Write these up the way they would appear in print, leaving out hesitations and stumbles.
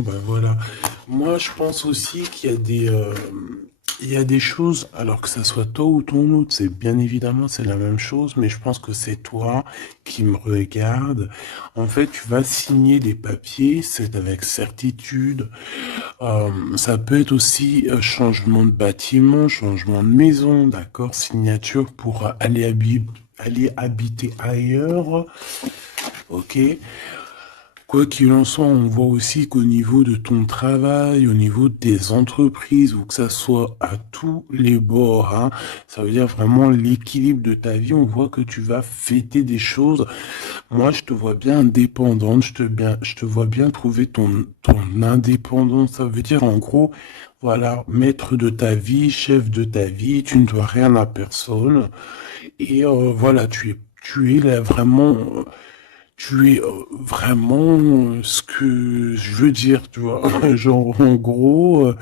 Ben voilà. Moi, je pense aussi qu'il y a il y a des choses, alors que ça soit toi ou ton autre, c'est bien évidemment, c'est la même chose, mais je pense que c'est toi qui me regarde. En fait, tu vas signer des papiers, c'est avec certitude. Ça peut être aussi changement de bâtiment, changement de maison, d'accord, signature pour aller habiter ailleurs, ok. Quoi qu'il en soit, on voit aussi qu'au niveau de ton travail, au niveau des entreprises, ou que ça soit à tous les bords, hein, ça veut dire vraiment l'équilibre de ta vie, on voit que tu vas fêter des choses. Moi, je te vois bien indépendante, je te vois bien trouver ton indépendance. Ça veut dire, en gros, voilà, maître de ta vie, chef de ta vie, tu ne dois rien à personne. Et voilà, tu es là vraiment. Tu es vraiment ce que je veux dire, tu vois. Genre, en gros,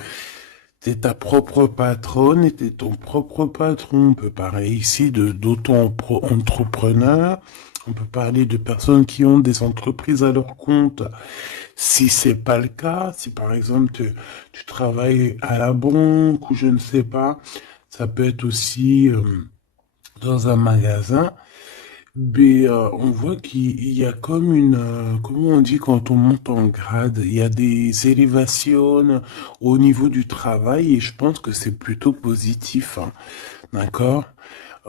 t'es ta propre patronne et t'es ton propre patron. On peut parler ici de d'auto-entrepreneurs. On peut parler de personnes qui ont des entreprises à leur compte. Si c'est pas le cas, si par exemple tu travailles à la banque ou je ne sais pas, ça peut être aussi dans un magasin. Mais on voit qu'il y a comme comment on dit quand on monte en grade, il y a des élévations au niveau du travail et je pense que c'est plutôt positif, hein, d'accord?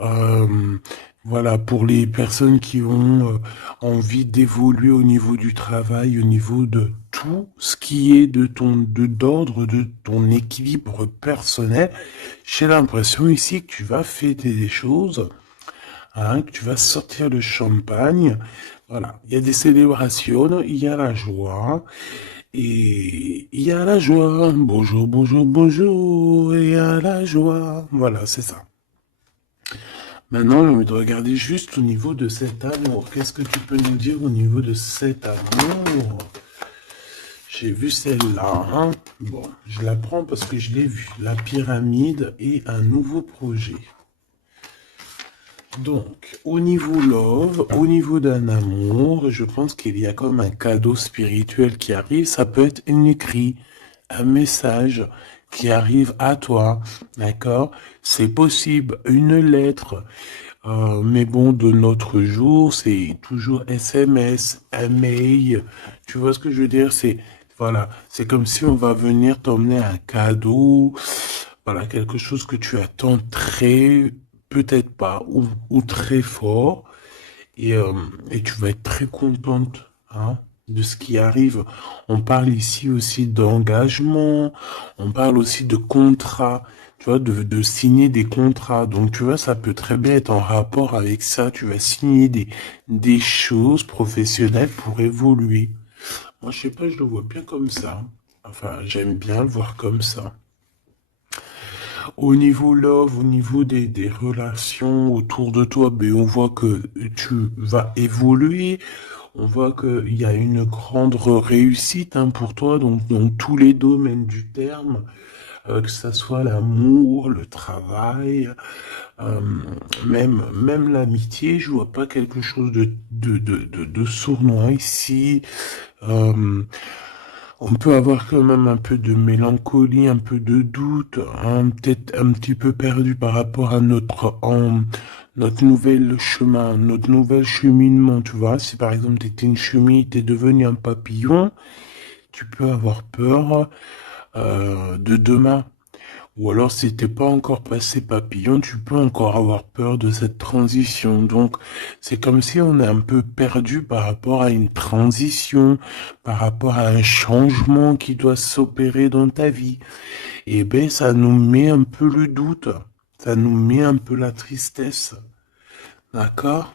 Euh, voilà, pour les personnes qui ont envie d'évoluer au niveau du travail, au niveau de tout ce qui est d'ordre de ton équilibre personnel, j'ai l'impression ici que tu vas fêter des choses, hein, que tu vas sortir le champagne. Voilà, il y a des célébrations, il y a la joie, et il y a la joie. Bonjour, bonjour, bonjour, et il y a la joie. Voilà, c'est ça. Maintenant, j'ai envie de regarder juste au niveau de cet amour. Qu'est-ce que tu peux nous dire au niveau de cet amour? J'ai vu celle-là, hein. Bon, je la prends parce que je l'ai vue. La pyramide et un nouveau projet. Donc, au niveau love, au niveau d'un amour, je pense qu'il y a comme un cadeau spirituel qui arrive. Ça peut être un écrit, un message qui arrive à toi, d'accord? C'est possible, une lettre. Mais bon, de notre jour, c'est toujours SMS, un mail. Tu vois ce que je veux dire? Voilà, c'est comme si on va venir t'emmener un cadeau. Voilà, quelque chose que tu attends très, peut-être pas, ou très fort. Et, euh, et tu vas être très contente, hein, de ce qui arrive. On parle ici aussi d'engagement, on parle aussi de contrat, tu vois, de signer des contrats. Donc, tu vois, ça peut très bien être en rapport avec ça. Tu vas signer des choses professionnelles pour évoluer. Moi, je sais pas, je le vois bien comme ça. Enfin, j'aime bien le voir comme ça. Au niveau love, au niveau des relations autour de toi, ben, on voit que tu vas évoluer. On voit qu'il y a une grande réussite, hein, pour toi, donc dans tous les domaines du terme, que ça soit l'amour, le travail, euh, même l'amitié. Je vois pas quelque chose de sournois ici. Euh, on peut avoir quand même un peu de mélancolie, un peu de doute, hein, peut-être un petit peu perdu par rapport à notre nouvel chemin, notre nouvel cheminement, tu vois. Si par exemple tu étais une chenille, t'es devenu un papillon, tu peux avoir peur de demain. Ou alors, si t'es pas encore passé papillon, tu peux encore avoir peur de cette transition. Donc, c'est comme si on est un peu perdu par rapport à une transition, par rapport à un changement qui doit s'opérer dans ta vie. Et ben, ça nous met un peu le doute. Ça nous met un peu la tristesse. D'accord?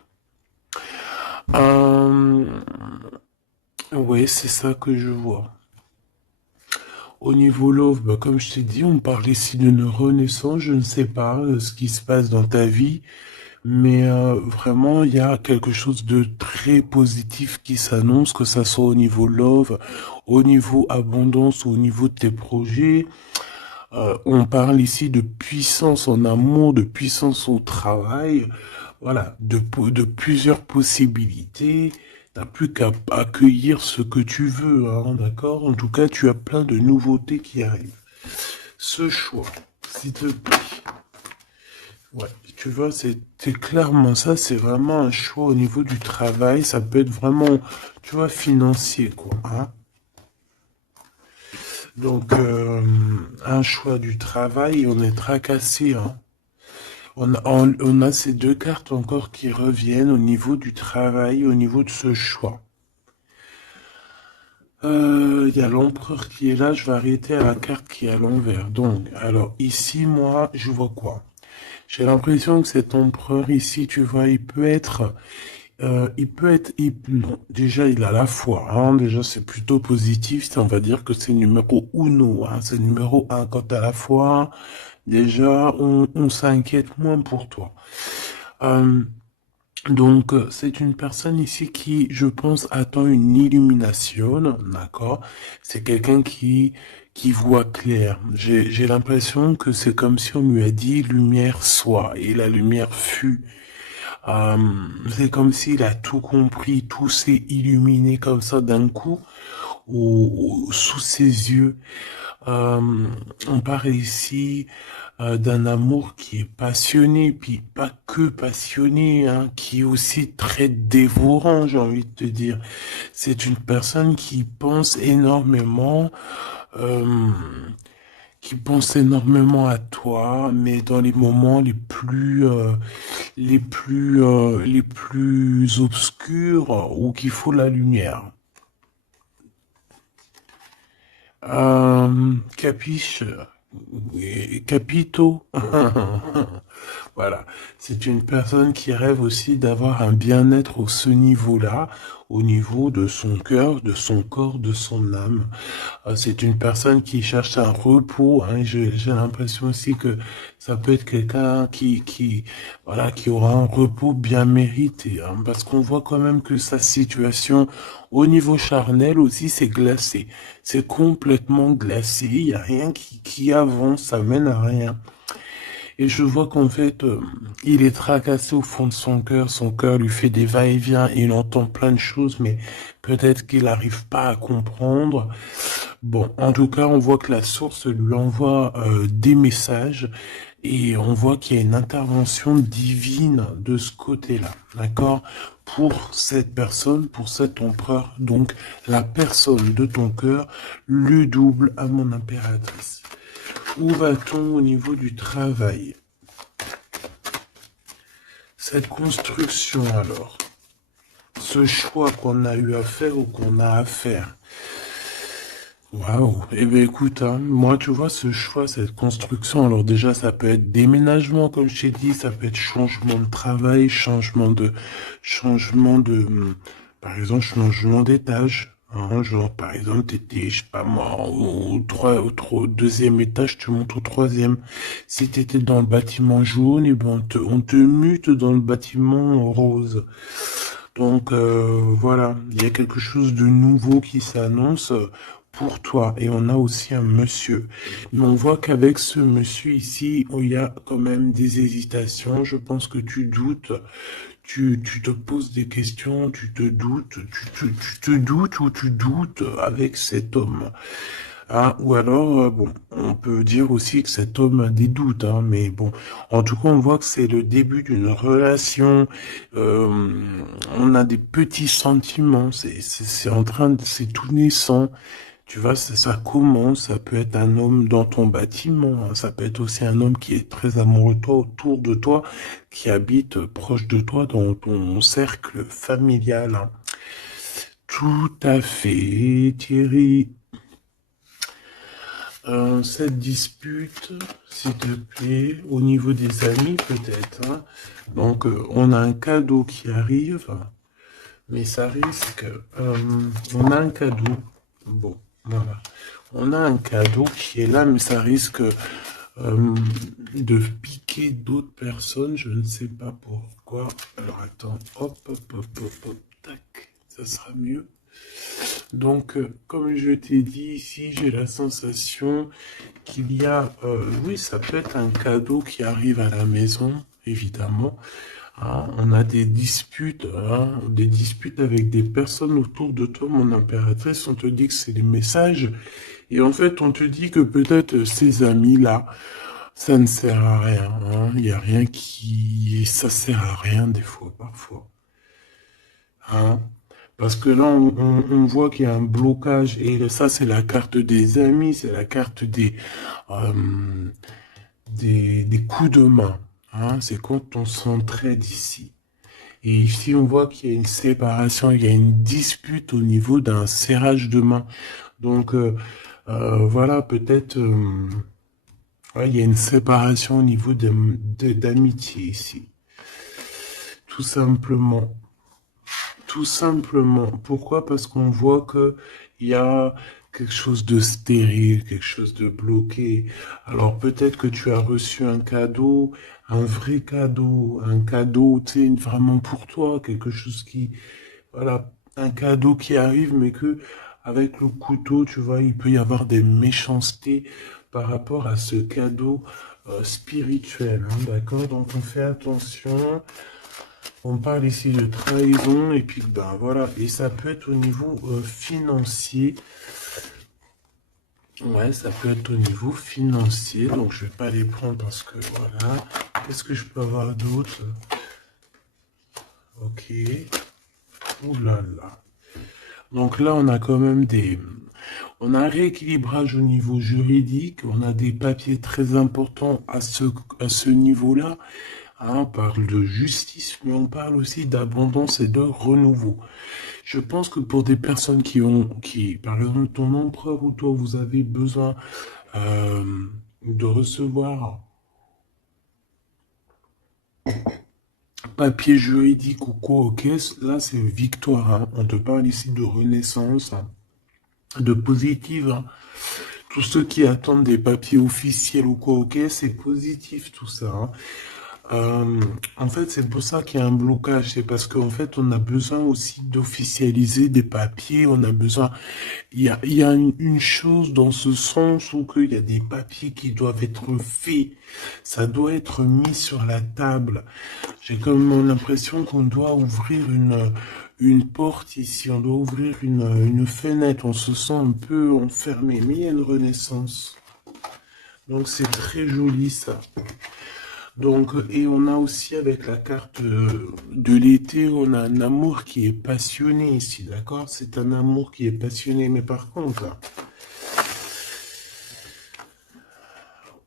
Euh, ouais, c'est ça que je vois. Au niveau love, bah, comme je t'ai dit, on parle ici d'une renaissance. Je ne sais pas ce qui se passe dans ta vie. Mais vraiment, il y a quelque chose de très positif qui s'annonce, que ça soit au niveau love, au niveau abondance ou au niveau de tes projets. On parle ici de puissance en amour, de puissance au travail, voilà, de plusieurs possibilités. T'as plus qu'à accueillir ce que tu veux, hein, d'accord? En tout cas, tu as plein de nouveautés qui arrivent. Ce choix, s'il te plaît. Ouais, tu vois, c'est clairement ça, c'est vraiment un choix au niveau du travail. Ça peut être vraiment, tu vois, financier, quoi, hein. Donc, un choix du travail, on est tracassé, hein. On a ces deux cartes encore qui reviennent au niveau du travail, au niveau de ce choix. Il y a l'empereur qui est là, je vais arrêter à la carte qui est à l'envers. Donc, alors ici, moi, je vois quoi? J'ai l'impression que cet empereur ici, tu vois, non, déjà, il a la foi, hein, déjà, c'est plutôt positif, on va dire que c'est numéro uno, hein, c'est numéro un. Quand t'as la foi, déjà, on s'inquiète moins pour toi. Euh, donc, c'est une personne ici qui, je pense, attend une illumination, d'accord? C'est quelqu'un qui voit clair. J'ai l'impression que c'est comme si on lui a dit lumière soit, et la lumière fut. Euh, c'est comme s'il a tout compris, tout s'est illuminé comme ça d'un coup, sous ses yeux. On parle ici d'un amour qui est passionné, puis pas que passionné, hein, qui est aussi très dévorant, j'ai envie de te dire. C'est une personne euh, qui pense énormément à toi, mais dans les moments les plus obscurs où qu'il faut la lumière. Capiche, capito. Voilà, c'est une personne qui rêve aussi d'avoir un bien-être au ce niveau-là, au niveau de son cœur, de son corps, de son âme. C'est une personne qui cherche un repos, hein. J'ai l'impression aussi que ça peut être quelqu'un voilà, qui aura un repos bien mérité, hein, parce qu'on voit quand même que sa situation au niveau charnel aussi, c'est glacé. C'est complètement glacé. Il n'y a rien qui avance, ça mène à rien. Et je vois qu'en fait, il est tracassé au fond de son cœur lui fait des va-et-vient, il entend plein de choses, mais peut-être qu'il n'arrive pas à comprendre. Bon, en tout cas, on voit que la source lui envoie des messages et on voit qu'il y a une intervention divine de ce côté-là, d'accord? Pour cette personne, pour cet empereur, donc la personne de ton cœur, le double à mon impératrice. Où va-t-on au niveau du travail? Cette construction alors, ce choix qu'on a eu à faire ou qu'on a à faire. Waouh, eh bien écoute, hein, moi tu vois ce choix, cette construction, alors déjà ça peut être déménagement comme je t'ai dit, ça peut être changement de travail, changement de, par exemple changement d'étage, hein, genre par exemple t'étais, je sais pas moi, au deuxième étage, tu montes au troisième. Si t'étais dans le bâtiment jaune, et ben on te mute dans le bâtiment rose. Donc voilà, il y a quelque chose de nouveau qui s'annonce pour toi. Et on a aussi un monsieur. Mais on voit qu'avec ce monsieur ici, il y a quand même des hésitations. Je pense que tu doutes, tu te poses des questions, tu te doutes, tu te doutes ou tu doutes avec cet homme. Ah, ou alors, bon, on peut dire aussi que cet homme a des doutes, hein, mais bon, en tout cas, on voit que c'est le début d'une relation. euh, on a des petits sentiments, c'est en train de, c'est tout naissant. Tu vois, ça commence, ça peut être un homme dans ton bâtiment, hein, ça peut être aussi un homme qui est très amoureux de toi, autour de toi, qui habite proche de toi dans ton cercle familial, hein. Tout à fait, Thierry. Cette dispute, s'il te plaît, au niveau des amis peut-être, hein. Donc, on a un cadeau qui arrive, mais ça risque. On a un cadeau. Bon, voilà. On a un cadeau qui est là, mais ça risque de piquer d'autres personnes. Je ne sais pas pourquoi. Alors, attends. Hop, hop, hop, hop, hop. Tac. Ça sera mieux. Donc, comme je t'ai dit ici, j'ai la sensation qu'il y a, oui, ça peut être un cadeau qui arrive à la maison, évidemment, Hein, on a des disputes avec des personnes autour de toi, mon impératrice. On te dit que c'est des messages. Et en fait, on te dit que peut-être ces amis-là, ça ne sert à rien. Hein. Il n'y a rien qui... Ça sert à rien des fois, parfois. Hein. Parce que là, on voit qu'il y a un blocage. Et ça, c'est la carte des amis, c'est la carte euh, des coups de main. Hein. C'est quand on s'entraide ici. Et ici, on voit qu'il y a une séparation, il y a une dispute au niveau d'un serrage de main. Donc, voilà, peut-être, ouais, il y a une séparation au niveau d'amitié ici. Tout simplement. Tout simplement. Pourquoi? Parce qu'on voit que il y a quelque chose de stérile, quelque chose de bloqué. Alors peut-être que tu as reçu un cadeau, un vrai cadeau, un cadeau, tu sais, vraiment pour toi, quelque chose qui, voilà, un cadeau qui arrive, mais que avec le couteau, tu vois, il peut y avoir des méchancetés par rapport à ce cadeau spirituel, hein, d'accord? Donc on fait attention. On parle ici de trahison et puis ben voilà, et ça peut être au niveau financier. Ouais, ça peut être au niveau financier, donc je vais pas les prendre parce que voilà. Qu'est-ce que je peux avoir d'autre? Ok. Ouh là là. Donc là, on a quand même on a un rééquilibrage au niveau juridique, on a des papiers très importants à ce niveau-là. Hein, on parle de justice, mais on parle aussi d'abondance et de renouveau. Je pense que pour des personnes par exemple, ton empereur ou toi, vous avez besoin de recevoir papier juridique ou quoi, ok, là c'est victoire. Hein. On te parle ici de renaissance, hein, de positive. Hein. Tous ceux qui attendent des papiers officiels ou quoi, ok, c'est positif tout ça. Hein. En fait, c'est pour ça qu'il y a un blocage. C'est parce qu'en fait, on a besoin aussi d'officialiser des papiers. On a besoin. Il y a une chose dans ce sens où qu'il y a des papiers qui doivent être faits. Ça doit être mis sur la table. J'ai comme l'impression qu'on doit ouvrir une porte ici. On doit ouvrir une fenêtre. On se sent un peu enfermé. Mais il y a une renaissance. Donc, c'est très joli ça. Donc, et on a aussi avec la carte de l'été, on a un amour qui est passionné ici, d'accord? C'est un amour qui est passionné, mais par contre, là,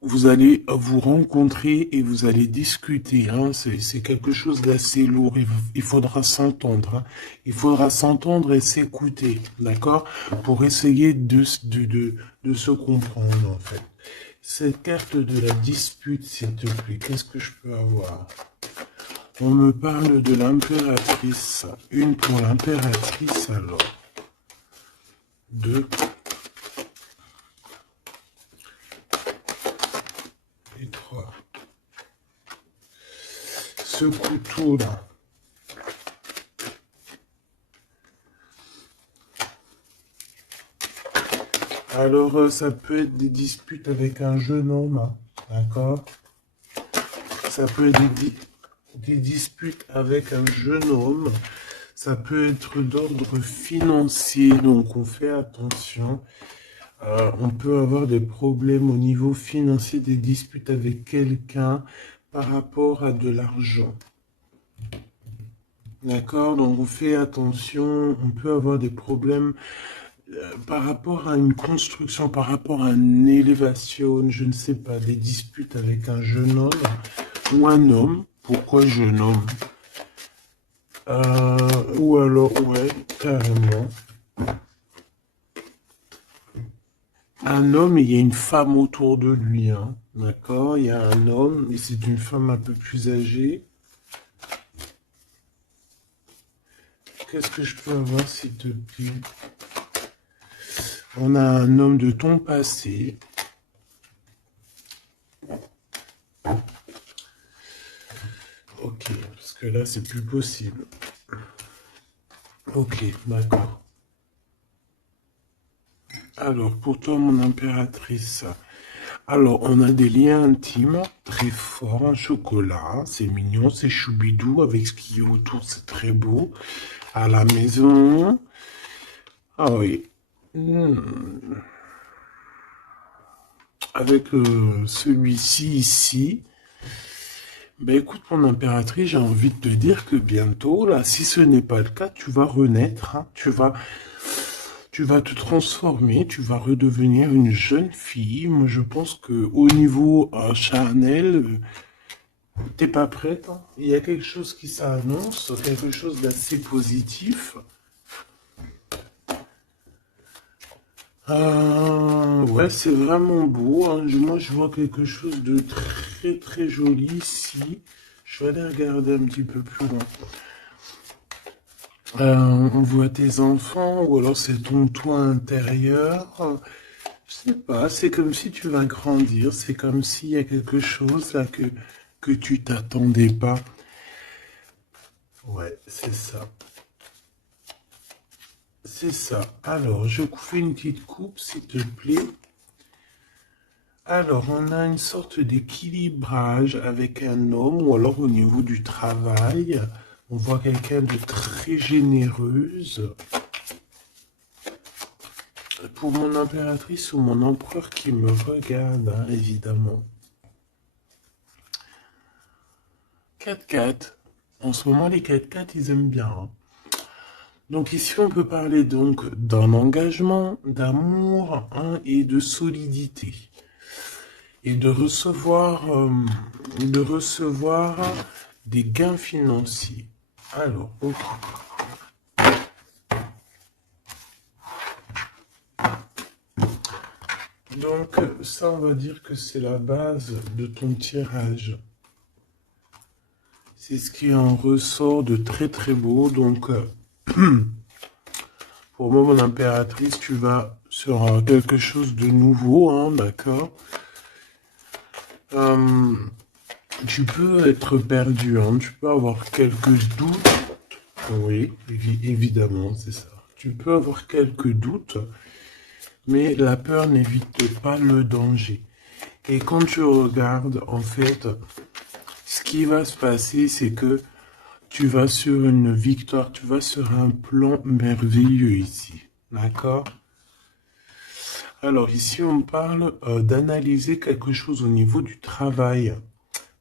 vous allez vous rencontrer et vous allez discuter, hein? C'est quelque chose d'assez lourd, il faudra s'entendre, hein? Il faudra s'entendre et s'écouter, d'accord? Pour essayer de se comprendre, en fait. Cette carte de la dispute, s'il te plaît, qu'est-ce que je peux avoir? On me parle de l'impératrice. Une pour l'impératrice, alors. Deux. Et trois. Ce couteau-là. Alors, ça peut être des disputes avec un jeune homme, hein, d'accord? Ça peut être des disputes avec un jeune homme. Ça peut être d'ordre financier, donc on fait attention. On peut avoir des problèmes au niveau financier, des disputes avec quelqu'un par rapport à de l'argent. D'accord? Donc on fait attention, on peut avoir des problèmes par rapport à une construction, par rapport à une élévation, je ne sais pas, des disputes avec un jeune homme ou un homme. Pourquoi jeune homme? Ou alors, ouais, carrément. Un homme et il y a une femme autour de lui. Hein. D'accord? Il y a un homme et c'est une femme un peu plus âgée. Qu'est-ce que je peux avoir, s'il te plaît? On a un homme de ton passé. Ok, parce que là, c'est plus possible. Ok, d'accord. Alors, pour toi, mon impératrice, Alors, on a des liens intimes très forts en chocolat. C'est mignon, c'est choubidou avec ce qui est autour, c'est très beau. À la maison. Ah oui. Avec celui-ci ici. Ben écoute, mon impératrice, j'ai envie de te dire que bientôt, là, si ce n'est pas le cas, tu vas renaître, hein. Tu vas te transformer, tu vas redevenir une jeune fille. Moi, je pense que au niveau charnel, t'es pas prête, hein. Il y a quelque chose qui s'annonce, quelque chose d'assez positif. Ouais, c'est vraiment beau, hein. Moi, je vois quelque chose de très très joli ici. Je vais aller regarder un petit peu plus loin. On voit tes enfants, ou alors c'est ton toit intérieur. Je sais pas, c'est comme si tu vas grandir, c'est comme s'il y a quelque chose là que tu t'attendais pas. Ouais, c'est ça. C'est ça. Alors, je fais une petite coupe, s'il te plaît. Alors, on a une sorte d'équilibrage avec un homme, ou alors au niveau du travail. On voit quelqu'un de très généreuse. Pour mon impératrice ou mon empereur qui me regarde, hein, évidemment. 4x4. En ce moment, les 4x4, ils aiment bien, hein. Donc ici, on peut parler donc d'un engagement, d'amour, hein, et de solidité. Et de recevoir des gains financiers. Alors, ok. Donc, ça, on va dire que c'est la base de ton tirage. C'est ce qui en ressort de très très beau. Donc, pour moi, mon impératrice, tu vas sur quelque chose de nouveau, hein, d'accord. Tu peux être perdu, hein, tu peux avoir quelques doutes. Oui, évidemment, c'est ça. Tu peux avoir quelques doutes, mais la peur n'évite pas le danger. Et quand tu regardes, en fait, ce qui va se passer, c'est que tu vas sur une victoire, tu vas sur un plan merveilleux ici. D'accord? Alors ici, on parle d'analyser quelque chose au niveau du travail.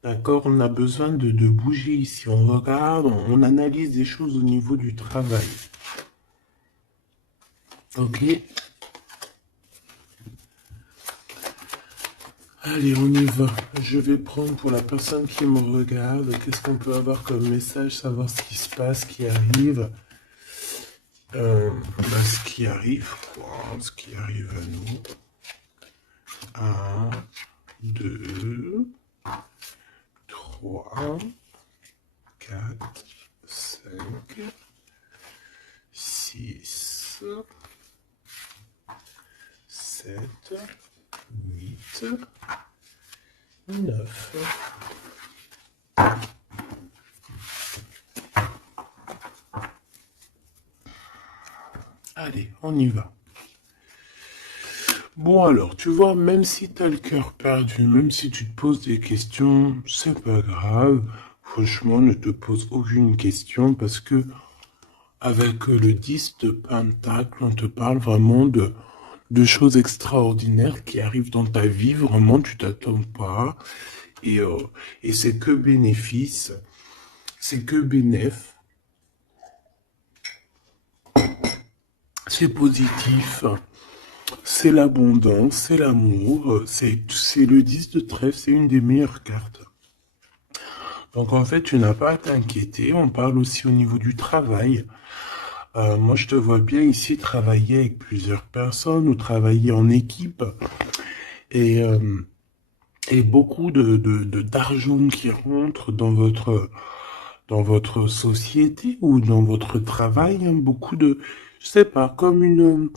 D'accord? On a besoin de bouger ici. On regarde, on analyse des choses au niveau du travail. Ok? Allez, on y va. Je vais prendre pour la personne qui me regarde. Qu'est-ce qu'on peut avoir comme message? Savoir ce qui se passe, ce qui arrive. Ce qui arrive, quoi. Ce qui arrive à nous. 1, 2, 3, 4, 5, 6, 7, 8, 9. Allez, on y va. Bon alors, tu vois, même si tu as le cœur perdu, même si tu te poses des questions, c'est pas grave. Franchement, ne te pose aucune question parce que avec le 10 de Pentacle, on te parle vraiment de choses extraordinaires qui arrivent dans ta vie. Vraiment, tu t'attends pas. Et c'est que bénéfice. C'est que bénéf. C'est positif. C'est l'abondance, c'est l'amour, c'est le 10 de trèfle, c'est une des meilleures cartes. Donc en fait, tu n'as pas à t'inquiéter. On parle aussi au niveau du travail. Moi, je te vois bien ici travailler avec plusieurs personnes ou travailler en équipe. Et, euh, et beaucoup d'argent qui rentre dans votre société ou dans votre travail. Hein. Beaucoup de, je sais pas, comme une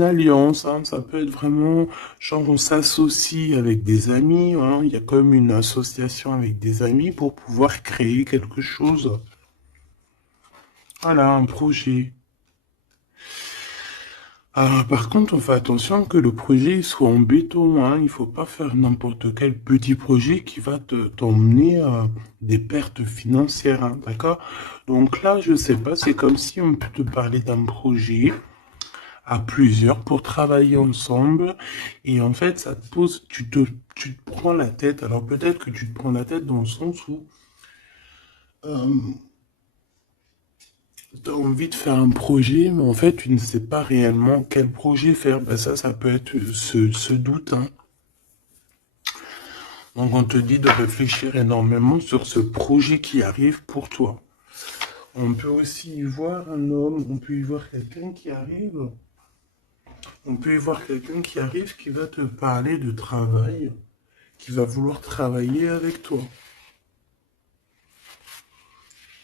alliance, hein. Ça peut être vraiment, genre on s'associe avec des amis, hein. Il y a comme une association avec des amis pour pouvoir créer quelque chose. Voilà, un projet. Ah, par contre, on fait attention que le projet soit en béton, hein. Il faut pas faire n'importe quel petit projet qui va t'emmener à des pertes financières, hein, d'accord? Donc là, je sais pas, c'est comme si on peut te parler d'un projet à plusieurs pour travailler ensemble. Et en fait, ça te pose, tu te prends la tête. Alors peut-être que tu te prends la tête dans le sens où euh, tu as envie de faire un projet, mais en fait, tu ne sais pas réellement quel projet faire. Ben ça peut être ce doute, hein. Donc on te dit de réfléchir énormément sur ce projet qui arrive pour toi. On peut aussi y voir un homme, on peut y voir quelqu'un qui arrive. On peut y voir quelqu'un qui arrive qui va te parler de travail, qui va vouloir travailler avec toi.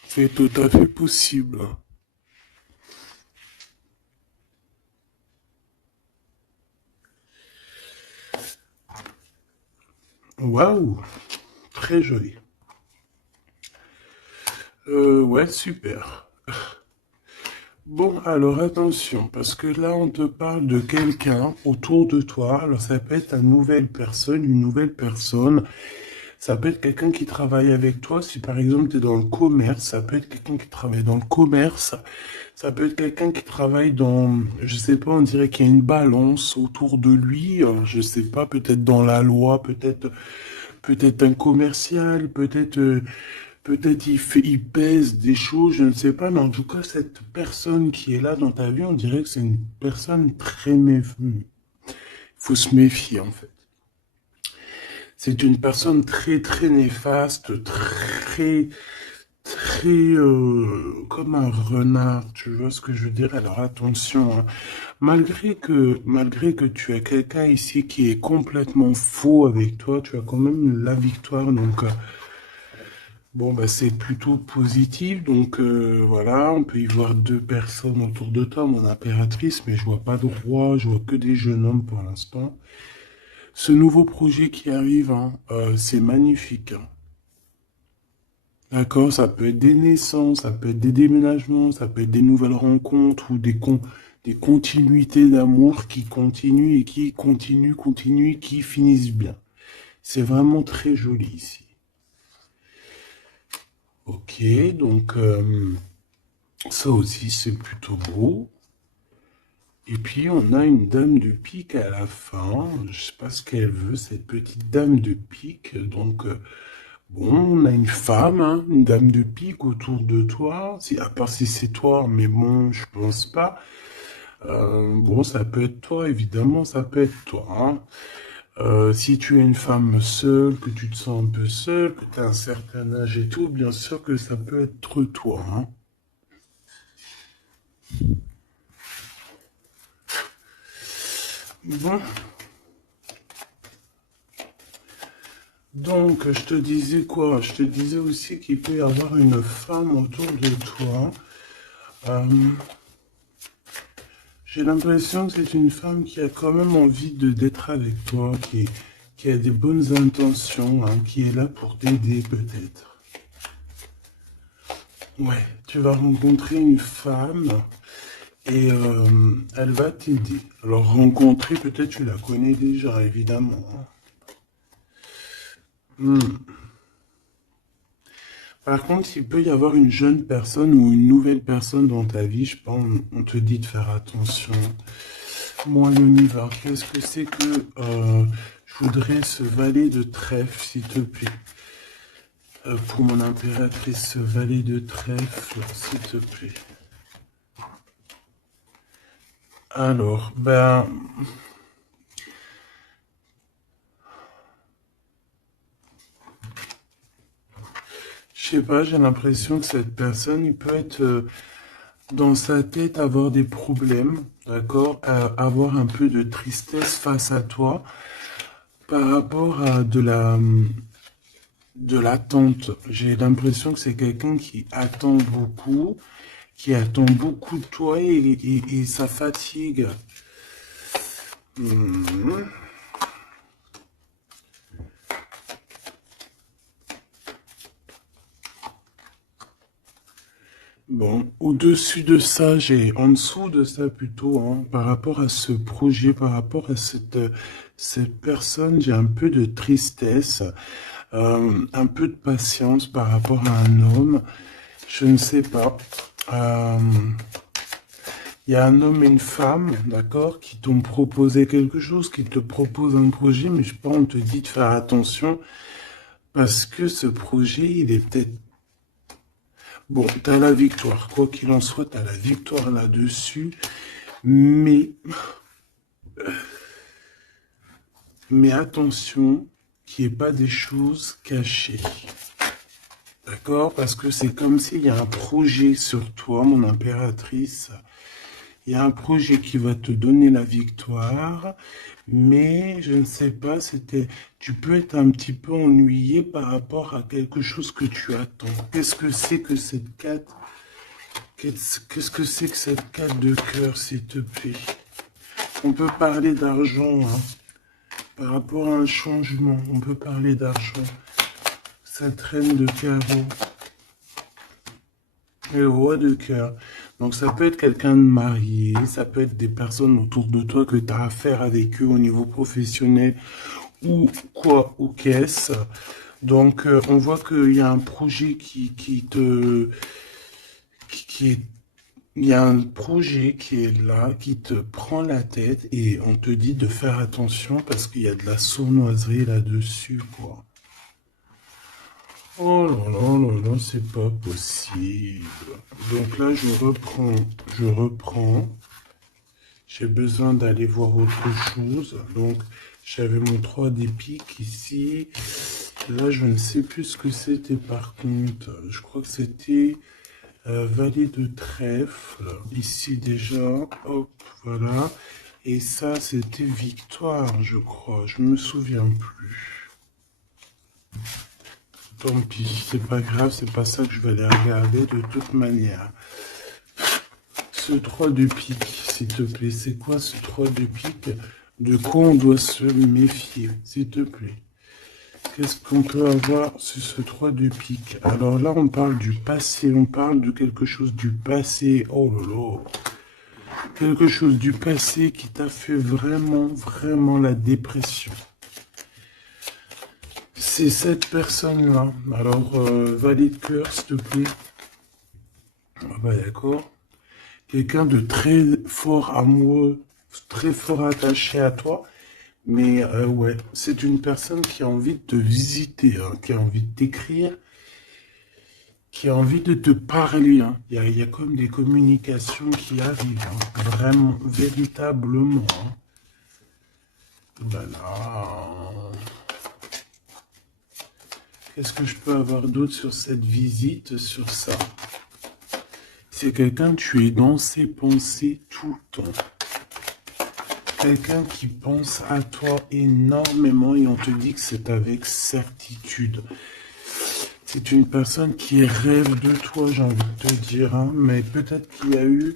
C'est tout à fait possible. Waouh, très joli. Ouais, super. Bon, alors attention, parce que là, on te parle de quelqu'un autour de toi. Alors, ça peut être une nouvelle personne. Ça peut être quelqu'un qui travaille avec toi. Si par exemple, tu es dans le commerce, ça peut être quelqu'un qui travaille dans le commerce. Ça peut être quelqu'un qui travaille dans, je sais pas, on dirait qu'il y a une balance autour de lui. Je sais pas, peut-être dans la loi, peut-être un commercial, peut-être il pèse des choses, je ne sais pas, mais en tout cas, cette personne qui est là dans ta vie, on dirait que c'est une personne très méfiante. Il faut se méfier, en fait. C'est une personne très, très néfaste, comme un renard, tu vois ce que je veux dire? Alors attention, hein. Malgré que tu as quelqu'un ici qui est complètement faux avec toi, tu as quand même la victoire, donc bon, bah, c'est plutôt positif. Donc voilà, on peut y voir deux personnes autour de toi, mon impératrice, mais je vois pas de roi, je vois que des jeunes hommes pour l'instant. Ce nouveau projet qui arrive, hein, c'est magnifique, hein. D'accord, ça peut être des naissances, ça peut être des déménagements, ça peut être des nouvelles rencontres ou des continuités d'amour qui continuent et qui continuent et qui finissent bien. C'est vraiment très joli ici. Ok, donc ça aussi c'est plutôt beau. Et puis on a une dame de pique à la fin. Je sais pas ce qu'elle veut, cette petite dame de pique. Donc bon, on a une femme, hein, une dame de pique autour de toi. Si, à part si c'est toi, mais bon, je pense pas. Bon, ça peut être toi, évidemment, ça peut être toi, hein. Si tu es une femme seule, que tu te sens un peu seule, que tu as un certain âge et tout, bien sûr que ça peut être toi, hein. Bon, donc je te disais quoi? Je te disais aussi qu'il peut y avoir une femme autour de toi. Euh, j'ai l'impression que c'est une femme qui a quand même envie d'être avec toi, qui a des bonnes intentions, hein, qui est là pour t'aider peut-être. Ouais, tu vas rencontrer une femme et elle va t'aider. Alors rencontrer, peut-être tu la connais déjà, évidemment, hein. Hmm. Par contre, il peut y avoir une jeune personne ou une nouvelle personne dans ta vie, je pense, on te dit de faire attention. Moi, l'univers, qu'est-ce que c'est que je voudrais ce valet de trèfle, s'il te plaît. Pour mon impératrice, ce valet de trèfle, s'il te plaît. Alors, ben, je sais pas, j'ai l'impression que cette personne, il peut être dans sa tête avoir des problèmes, d'accord, avoir un peu de tristesse face à toi par rapport à de l'attente. J'ai l'impression que c'est quelqu'un qui attend beaucoup de toi et ça fatigue. Mhm. Bon. Bon, au-dessus de ça, en dessous de ça plutôt, hein, par rapport à ce projet, par rapport à cette personne, j'ai un peu de tristesse, un peu de patience par rapport à un homme, je ne sais pas. Euh, Il y a un homme et une femme, d'accord, qui t'ont proposé quelque chose, qui te proposent un projet, mais je sais pas, on te dit de faire attention, parce que ce projet, il est peut-être... Bon, t'as la victoire, quoi qu'il en soit, t'as la victoire là-dessus, mais... Mais attention, qu'il n'y ait pas des choses cachées. D'accord? Parce que c'est comme s'il y a un projet sur toi, mon impératrice. Il y a un projet qui va te donner la victoire, mais je ne sais pas, tu peux être un petit peu ennuyé par rapport à quelque chose que tu attends. Qu'est-ce que c'est que cette carte? Qu'est-ce que c'est que cette carte de cœur, s'il te plaît? On peut parler d'argent, hein. Par rapport à un changement, on peut parler d'argent. Cette reine de carreau. Et le roi de cœur. Donc ça peut être quelqu'un de marié, ça peut être des personnes autour de toi que tu as affaire avec eux au niveau professionnel ou quoi, ou qu'est-ce. Donc on voit qu'il y a un projet il y a un projet qui est là, qui te prend la tête et on te dit de faire attention parce qu'il y a de la sournoiserie là-dessus, quoi. Oh là là là là, c'est pas possible. Donc là, je reprends. J'ai besoin d'aller voir autre chose. Donc, j'avais mon 3 des piques ici. Là, je ne sais plus ce que c'était par contre. Je crois que c'était Vallée de Trèfle. Ici déjà, hop, voilà. Et ça, c'était Victoire, je crois. Je me souviens plus. Tant pis, c'est pas grave, c'est pas ça que je vais aller regarder de toute manière. Ce 3 de pique, s'il te plaît, c'est quoi ce 3 de pique? De quoi on doit se méfier, s'il te plaît? Qu'est-ce qu'on peut avoir sur ce 3 de pique? Alors là, on parle du passé, on parle de quelque chose du passé. Oh là là! Quelque chose du passé qui t'a fait vraiment, vraiment la dépression. C'est cette personne-là. Alors, valet de cœur, s'il te plaît. Ah bah d'accord. Quelqu'un de très fort amoureux, très fort attaché à toi. Mais ouais, c'est une personne qui a envie de te visiter, hein, qui a envie de t'écrire, qui a envie de te parler. Hein. Il y a comme des communications qui arrivent, hein, vraiment, véritablement. Hein. Voilà. Qu'est-ce que je peux avoir d'autre sur cette visite, sur ça? C'est quelqu'un, tu es dans ses pensées tout le temps. Quelqu'un qui pense à toi énormément et on te dit que c'est avec certitude. C'est une personne qui rêve de toi, j'ai envie de te dire, hein, mais peut-être qu'il y a eu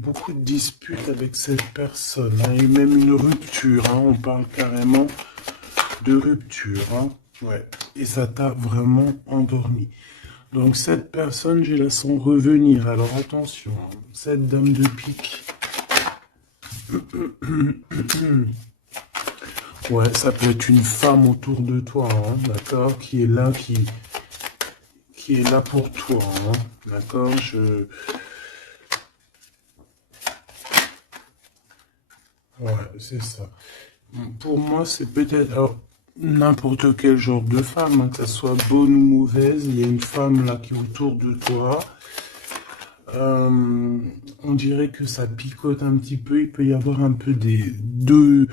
beaucoup de disputes avec cette personne, hein, et même une rupture, hein, on parle carrément de rupture, hein, ouais, et ça t'a vraiment endormi. Donc cette personne, je la sens revenir, alors attention, hein, cette dame de pique. Ouais, ça peut être une femme autour de toi, hein, d'accord, qui est là, qui est là pour toi, hein, d'accord, ouais, c'est ça. Pour moi, c'est peut-être alors, n'importe quel genre de femme, hein, que ça soit bonne ou mauvaise, il y a une femme là qui est autour de toi. On dirait que ça picote un petit peu, il peut y avoir un peu de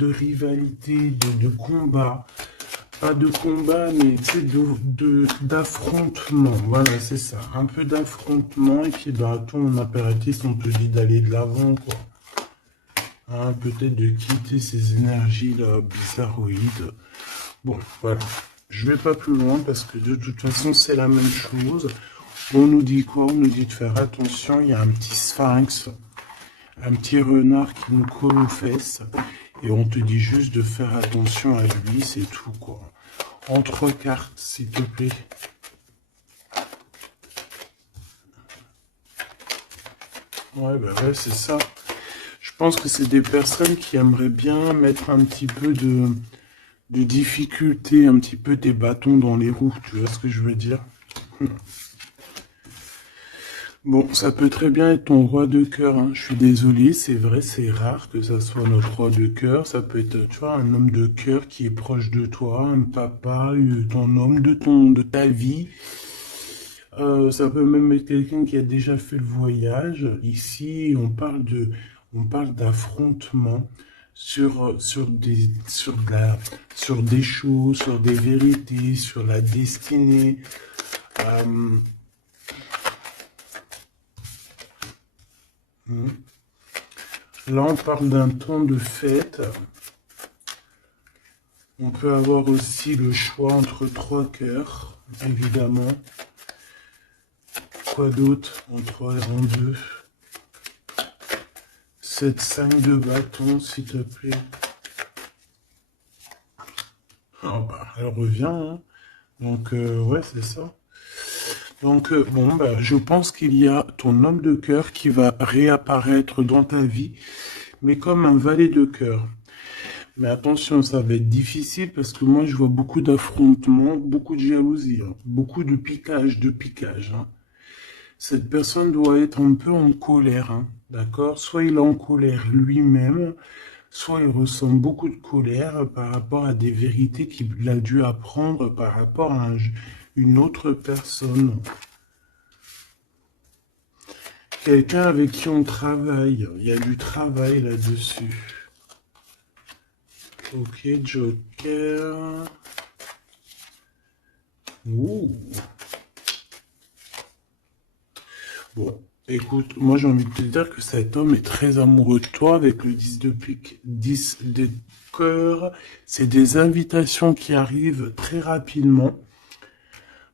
rivalité, de combat. Pas de combat, mais d'affrontement. Voilà, c'est ça. Un peu d'affrontement. Et puis, bah, toi, mon impératrice, on te dit d'aller de l'avant, quoi. Hein, peut-être de quitter ces énergies-là bizarroïdes. Bon, voilà. Je vais pas plus loin parce que de toute façon, c'est la même chose. On nous dit quoi? On nous dit de faire attention. Il y a un petit sphinx, un petit renard qui nous colle aux fesses. Et on te dit juste de faire attention à lui, c'est tout, quoi. En 3 cartes, s'il te plaît. Ouais, bah ouais, c'est ça. Je pense que c'est des personnes qui aimeraient bien mettre un petit peu de difficulté, un petit peu des bâtons dans les roues, tu vois ce que je veux dire? Bon, ça peut très bien être ton roi de cœur, hein. Je suis désolé, c'est vrai, c'est rare que ça soit notre roi de cœur. Ça peut être, tu vois, un homme de cœur qui est proche de toi, un papa, ton homme de ta vie. Ça peut même être quelqu'un qui a déjà fait le voyage. Ici, on parle d'affrontement sur des choses, sur des vérités, sur la destinée. Euh, Là, on parle d'un temps de fête. On peut avoir aussi le choix entre trois cœurs, évidemment. Quoi d'autre en trois et en deux? Cette 5 de bâton, s'il te plaît. Oh, bah, elle revient, hein. Donc, ouais, c'est ça. Donc, bon, bah, je pense qu'il y a ton homme de cœur qui va réapparaître dans ta vie, mais comme un valet de cœur. Mais attention, ça va être difficile parce que moi, je vois beaucoup d'affrontements, beaucoup de jalousie, hein, beaucoup de piquage, hein. Cette personne doit être un peu en colère, hein, d'accord? Soit il est en colère lui-même, soit il ressent beaucoup de colère par rapport à des vérités qu'il a dû apprendre par rapport à une autre personne. Quelqu'un avec qui on travaille. Il y a du travail là-dessus. Ok, Joker. Ouh. Bon, écoute, moi j'ai envie de te dire que cet homme est très amoureux de toi avec le 10 de pique, 10 de cœur. C'est des invitations qui arrivent très rapidement.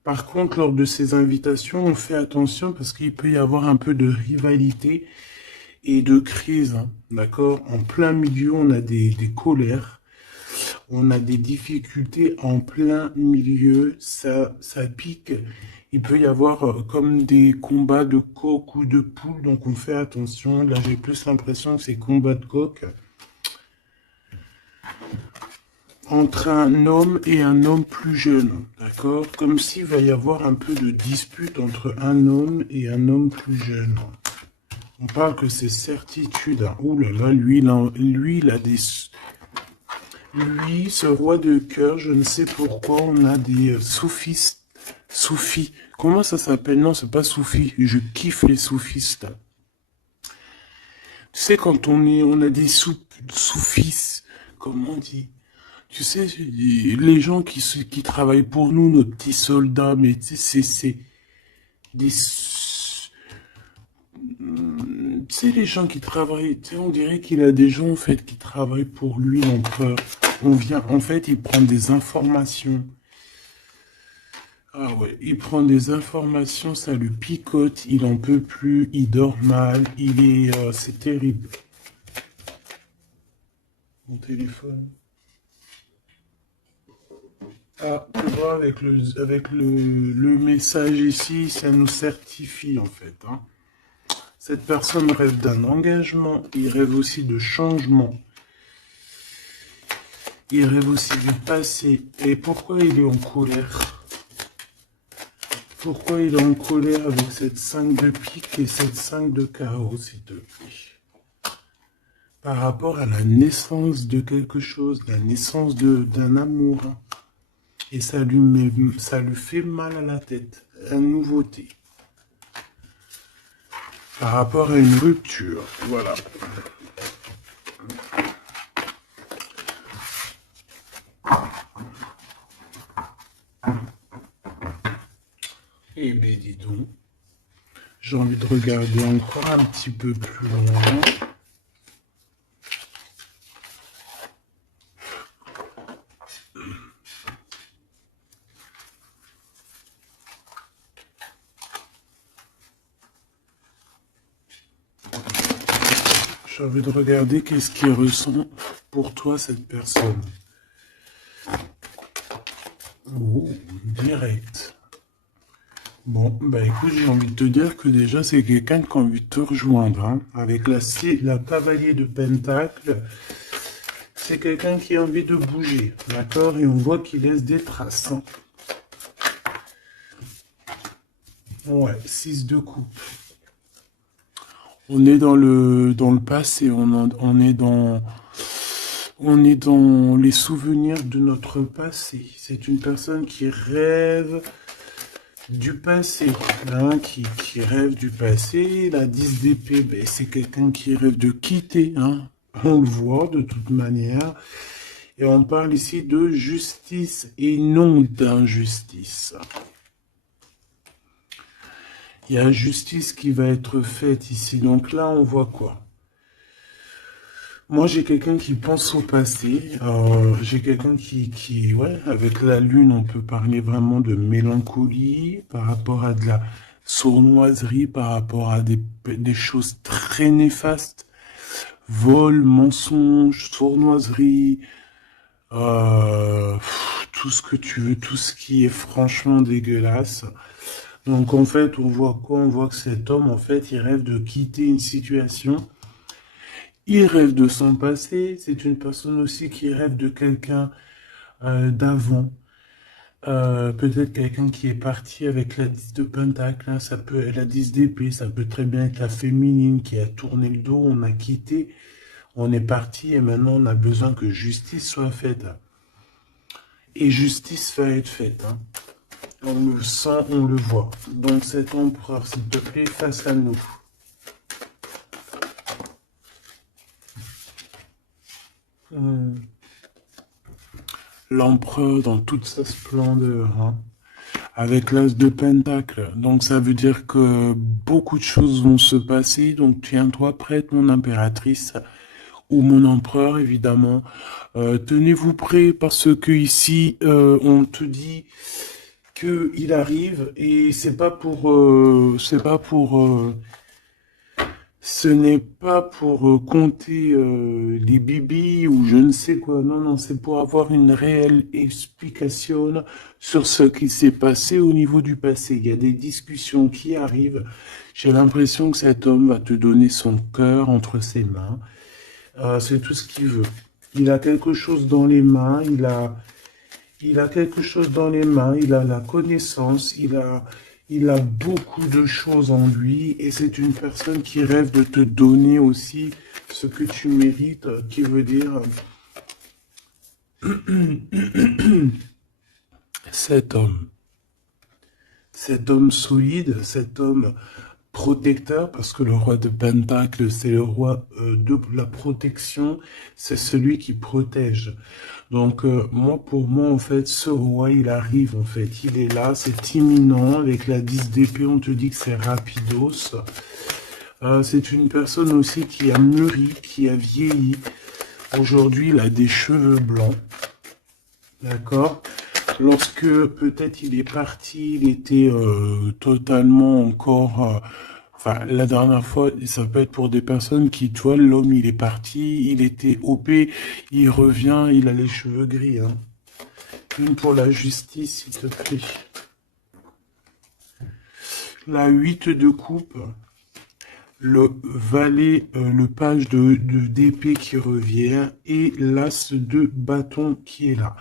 Par contre, lors de ces invitations, on fait attention parce qu'il peut y avoir un peu de rivalité et de crise, hein, d'accord? En plein milieu, on a des colères, on a des difficultés en plein milieu, ça pique. Il peut y avoir comme des combats de coq ou de poule, donc on fait attention. Là, j'ai plus l'impression que c'est combat de coq entre un homme et un homme plus jeune, d'accord? Comme s'il va y avoir un peu de dispute entre un homme et un homme plus jeune. On parle que c'est certitude, hein. Ouh là là, il a des... Lui, ce roi de cœur, je ne sais pourquoi, on a des soufistes. Soufis. Comment ça s'appelle? Non, c'est pas soufi. Je kiffe les soufistes. Tu sais, quand on a des soufis, comment on dit? Tu sais, les gens qui travaillent pour nous, nos petits soldats, mais tu sais, c'est des... Tu sais, les gens qui travaillent, tu sais, on dirait qu'il a des gens, en fait, qui travaillent pour lui, donc on vient, en fait, il prend des informations. Ah ouais, il prend des informations, ça lui picote, il en peut plus, il dort mal, c'est terrible. Mon téléphone. Ah, tu vois, avec le message ici, ça nous certifie, en fait, hein. Cette personne rêve d'un engagement, il rêve aussi de changement, il rêve aussi du passé. Et pourquoi il est en colère? Pourquoi il est en colère avec cette 5 de pique et cette 5 de carreau, s'il te plaît? Par rapport à la naissance de quelque chose, la naissance d'un amour. Et ça lui fait mal à la tête. Une nouveauté. Par rapport à une rupture. Voilà. Eh bien, dis donc. J'ai envie de regarder encore un petit peu plus loin. J'ai envie de regarder qu'est-ce qui ressent pour toi cette personne. Oh, direct. Bon, bah écoute, j'ai envie de te dire que déjà, c'est quelqu'un qui a envie de te rejoindre, hein. Avec la cavalier de Pentacle, c'est quelqu'un qui a envie de bouger, d'accord? Et on voit qu'il laisse des traces, hein. Ouais, 6 de coupe. On est dans le passé, on est dans les souvenirs de notre passé. C'est une personne qui rêve du passé, hein, qui rêve du passé. La 10 d'épée, ben, c'est quelqu'un qui rêve de quitter, hein. On le voit de toute manière. Et on parle ici de justice et non d'injustice. Il y a justice qui va être faite ici. Donc là, on voit quoi? Moi, j'ai quelqu'un qui pense au passé. J'ai quelqu'un ouais, avec la lune, on peut parler vraiment de mélancolie par rapport à de la sournoiserie, par rapport à des choses très néfastes. Vol, mensonge, sournoiserie, tout ce que tu veux, tout ce qui est franchement dégueulasse. Donc, en fait, on voit quoi? On voit que cet homme, en fait, il rêve de quitter une situation. Il rêve de son passé, c'est une personne aussi qui rêve de quelqu'un d'avant. Peut-être quelqu'un qui est parti avec la 10 de Pentacle, hein, ça peut être la 10 d'épée, ça peut très bien être la féminine qui a tourné le dos, on a quitté, on est parti et maintenant on a besoin que justice soit faite. Et justice va être faite, hein. On le sent, on le voit. Donc cet empereur, s'il te plaît, face à nous. L'empereur dans toute sa splendeur, hein, avec l'as de Pentacle. Donc ça veut dire que beaucoup de choses vont se passer. Donc tiens-toi prête, mon impératrice, ou mon empereur, évidemment. Tenez-vous prêts parce que ici, on te dit que il arrive et ce n'est pas pour compter les bibis ou je ne sais quoi. Non, non, c'est pour avoir une réelle explication sur ce qui s'est passé au niveau du passé. Il y a des discussions qui arrivent. J'ai l'impression que cet homme va te donner son cœur entre ses mains. C'est tout ce qu'il veut. Il a quelque chose dans les mains. Il a quelque chose dans les mains, il a la connaissance, il a beaucoup de choses en lui et c'est une personne qui rêve de te donner aussi ce que tu mérites, qui veut dire cet homme. Cet homme solide, cet homme protecteur, parce que le roi de Pentacle, c'est le roi de la protection, c'est celui qui protège. Donc, moi, pour moi, en fait, ce roi, il arrive, en fait, il est là, c'est imminent, avec la 10 d'épée, on te dit que c'est rapidos. C'est une personne aussi qui a mûri, qui a vieilli. Aujourd'hui, il a des cheveux blancs, d'accord? Lorsque peut-être il est parti, il était totalement encore... enfin, la dernière fois, ça peut être pour des personnes qui, tu vois, l'homme, il est parti, il était OP, il revient, il a les cheveux gris, hein. Une pour la justice, s'il te plaît. La 8 de coupe. Le valet, le page d'épée qui revient et l'as de bâton qui est là.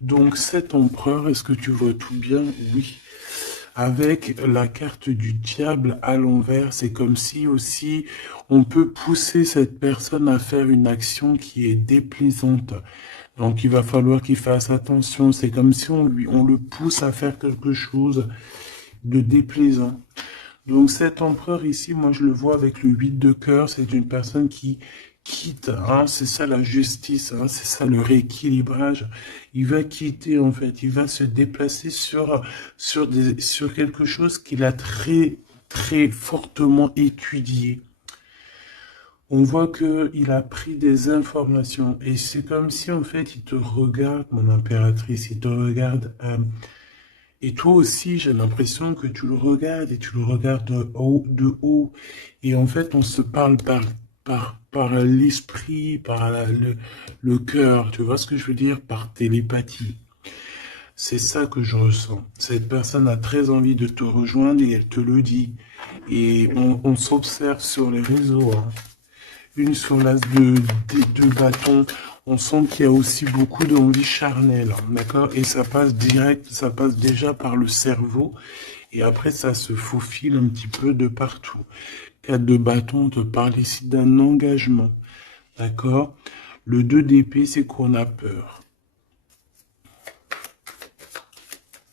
Donc cet empereur, est-ce que tu vois tout bien? Oui. Avec la carte du diable à l'envers, c'est comme si aussi on peut pousser cette personne à faire une action qui est déplaisante. Donc il va falloir qu'il fasse attention. C'est comme si on le pousse à faire quelque chose de déplaisant. Donc cet empereur ici, moi je le vois avec le 8 de cœur, c'est une personne qui quitte, hein, c'est ça la justice, hein, c'est ça le rééquilibrage. Il va quitter en fait, il va se déplacer sur quelque chose qu'il a très très fortement étudié. On voit que il a pris des informations et c'est comme si en fait il te regarde, mon impératrice, il te regarde. Et toi aussi, j'ai l'impression que tu le regardes et tu le regardes de haut. Et en fait, on se parle par l'esprit, par le cœur. Tu vois ce que je veux dire? Par télépathie. C'est ça que je ressens. Cette personne a très envie de te rejoindre et elle te le dit. Et on s'observe sur les réseaux, hein. Une sur l'as des deux bâtons. On sent qu'il y a aussi beaucoup d'envie charnelle, hein, d'accord? Et ça passe direct, ça passe déjà par le cerveau. Et après, ça se faufile un petit peu de partout. 4 de bâton, on te parle ici d'un engagement, d'accord? Le 2 d'épée, c'est qu'on a peur.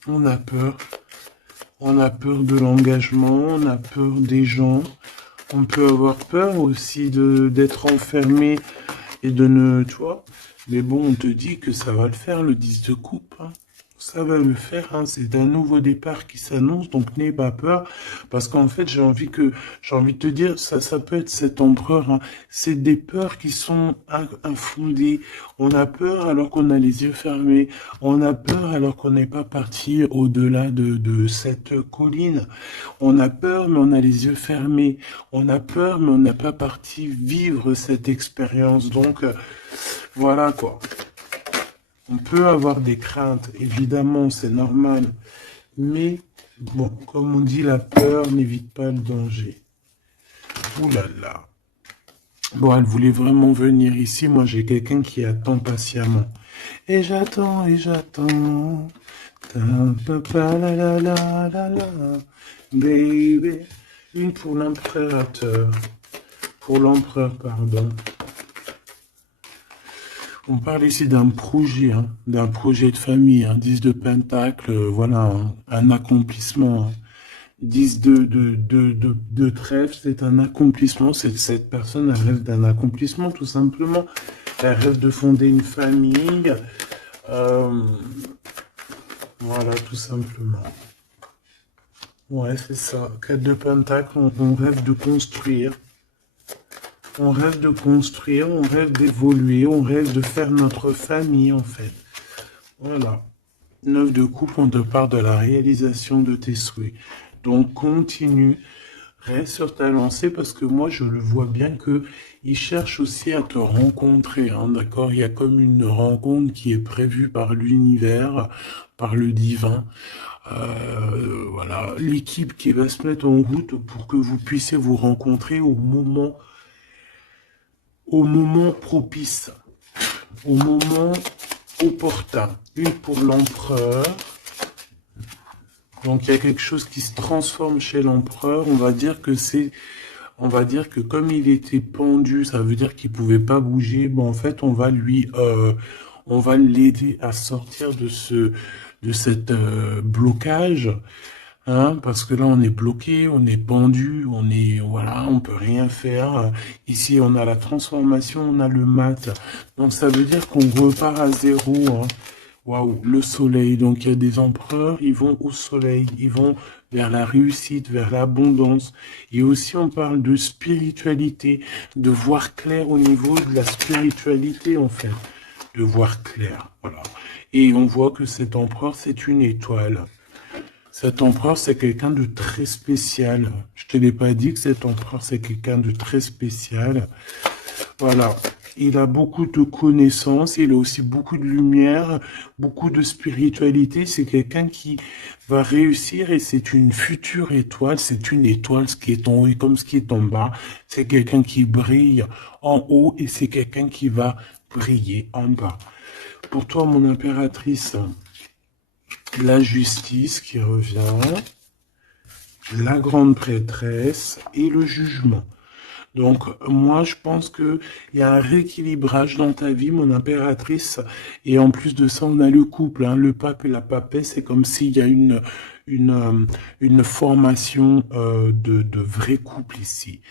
On a peur. On a peur de l'engagement, on a peur des gens. On peut avoir peur aussi d'être enfermé et de ne, tu vois. Mais bon, on te dit que ça va le faire, le 10 de coupe, hein. Ça va le faire, hein. C'est un nouveau départ qui s'annonce, donc n'aie pas peur. Parce qu'en fait, j'ai envie de te dire, ça peut être cet empereur, hein. C'est des peurs qui sont infondées. On a peur alors qu'on a les yeux fermés. On a peur alors qu'on n'est pas parti au-delà de cette colline. On a peur, mais on a les yeux fermés. On a peur, mais on n'a pas parti vivre cette expérience. Donc, voilà quoi. On peut avoir des craintes, évidemment, c'est normal. Mais, bon, comme on dit, la peur n'évite pas le danger. Ouh là là. Bon, elle voulait vraiment venir ici. Moi, j'ai quelqu'un qui attend patiemment. Et j'attends, et j'attends. Ta-pa-pa, la la la la la. Baby. Une pour l'impérateur. Pour l'empereur, pardon. On parle ici d'un projet, hein, d'un projet de famille, hein, 10 de pentacle, voilà, hein, un accomplissement, hein. 10 de trèfle, c'est un accomplissement. Cette personne, elle rêve d'un accomplissement, tout simplement. Elle rêve de fonder une famille. Voilà, tout simplement. Ouais, c'est ça. 4 de pentacle, on rêve de construire. On rêve de construire, on rêve d'évoluer, on rêve de faire notre famille, en fait. Voilà. 9 de coupe, on te parle de la réalisation de tes souhaits. Donc, continue, reste sur ta lancée, parce que moi, je le vois bien que il cherche aussi à te rencontrer, hein, d'accord? Il y a comme une rencontre qui est prévue par l'univers, par le divin. Voilà, l'équipe qui va se mettre en route pour que vous puissiez vous rencontrer au moment propice, au moment opportun. Une pour l'empereur. Donc il y a quelque chose qui se transforme chez l'empereur. On va dire que comme il était pendu, ça veut dire qu'il pouvait pas bouger. Bon, en fait, on va l'aider à sortir de cette blocage. Hein, parce que là, on est bloqué, on est pendu, voilà, on peut rien faire. Ici, on a la transformation, on a le mat. Donc, ça veut dire qu'on repart à zéro, hein. Waouh, le soleil. Donc, il y a des empereurs, ils vont au soleil, ils vont vers la réussite, vers l'abondance. Et aussi, on parle de spiritualité, de voir clair au niveau de la spiritualité, en fait. De voir clair, voilà. Et on voit que cet empereur, c'est une étoile. Cet empereur, c'est quelqu'un de très spécial. Je te l'ai pas dit que cet empereur, c'est quelqu'un de très spécial. Voilà. Il a beaucoup de connaissances, il a aussi beaucoup de lumière, beaucoup de spiritualité. C'est quelqu'un qui va réussir et c'est une future étoile. C'est une étoile, ce qui est en haut comme ce qui est en bas. C'est quelqu'un qui brille en haut et c'est quelqu'un qui va briller en bas. Pour toi, mon impératrice, la justice qui revient, la grande prêtresse et le jugement. Donc, moi, je pense qu'il y a un rééquilibrage dans ta vie, mon impératrice. Et en plus de ça, on a le couple, hein, le pape et la papesse. C'est comme s'il y a une formation de vrai couple ici.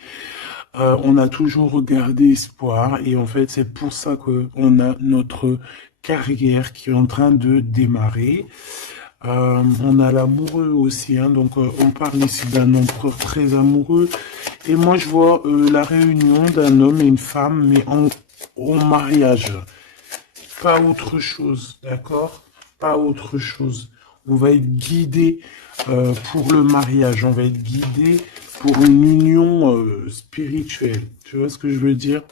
On a toujours regardé espoir. Et en fait, c'est pour ça qu'on a notre carrière qui est en train de démarrer. On a l'amoureux aussi, hein, donc on parle ici d'un empereur très amoureux. Et moi, je vois la réunion d'un homme et une femme, mais au mariage. Pas autre chose, d'accord? Pas autre chose. On va être guidé pour le mariage. On va être guidé pour une union spirituelle. Tu vois ce que je veux dire?